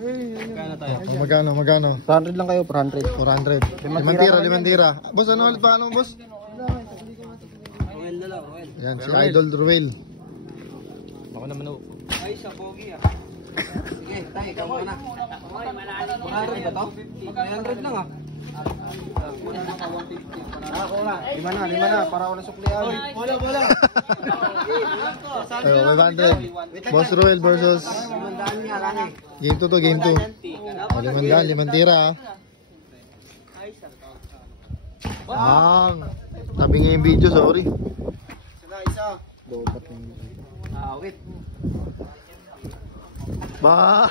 Magkano tayo? Magkano? 400 lang kayo, 400. 400. Limang tira. Boss, ano ulit paano, boss? Ruel na lang, Ruel. Yan, si Idol Ruel. Ako naman o. Ay, sa pogi ah. Sige, tayo, ikaw muna. 100 ba to? 100 lang ah. Ako na. 5 na, para ako nasuklihan. Bola. Ayo, 500. Boss Ruel versus game 2 to, game 2. Limang tira. Tabi nga yung video, sorry. Isa. Dobat yung... Wait. Ba!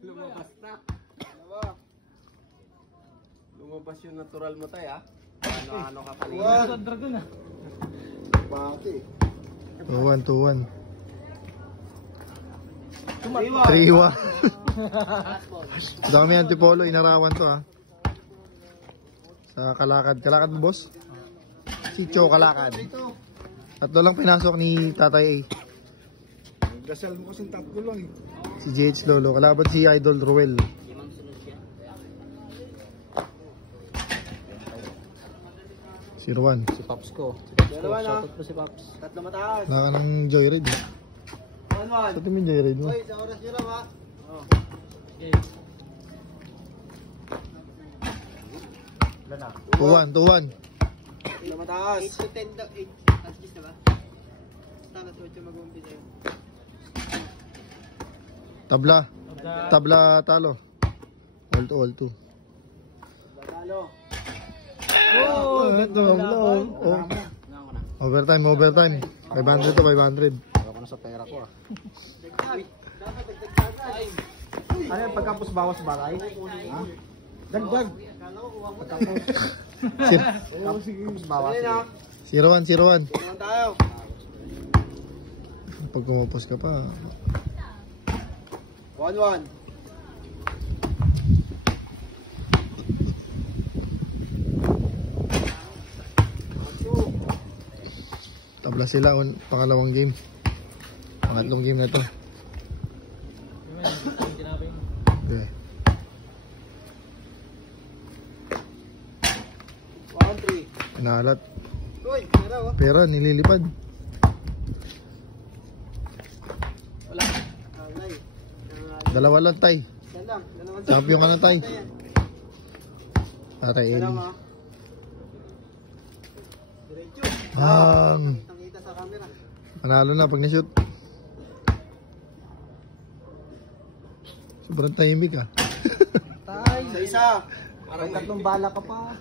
Lumabas na. Lumabas yung natural mo tayo ah. Ano ka kanina? Dragon ah. Bati. 2-1. 3-1. Dami antipolo, inarawan to ah. Sa kalakad. Kalakad mo, boss? Si Cho kalakad. Tatlo lang pinasok ni Tatay A. Dasal mo kasing tatlo lang eh. Si JH Lolo. Kalaban si Idol Ruel. Si Ruan. Si Pops ko. Dalawa na. Shoutout po si Pops. Tatlo mataas. Wala ka ng joyride eh. 1-1. Sa tingin joyride mo. Hoy, sa oras nyo lang ha. Wala na. 2-1. Tatlo mataas. 8 to 10 daw. 8 at least na ba? Talas 8 mag-umpisa yun. Tabla talo. All 2. Batalo. Overtime. 500 to 500. Ako na sa pera ko ah. Dapat dagdag. Ano yung pagkapos bawas balay? Ha? Dagdag. Pagkapos bawas. Ano na? 0-1. Naman tayo. Pag kumapos ka pa. 1-1. Tabla sila pangalawang game. Pangatlong game na to. Okay. 1-3. Pinalat. Uy, pera oh. Pera nililipad. Wala. Alay. Dalawa lang tay. Yan lang. Champion ka na tay. Tatay Yan Eli. lang ha. Diretso. Tangita sa camera. Panalo na pag na-shoot. Sobrang tahimik ah. Tay. Sa isa. Parang tatlong bala ka pa.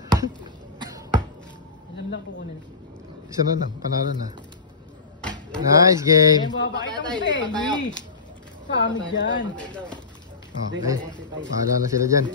Ilan lang kukunin? Isa na lang, panalo na. Nice game. Sa amin dyan. Okay. Bahala na sila dyan.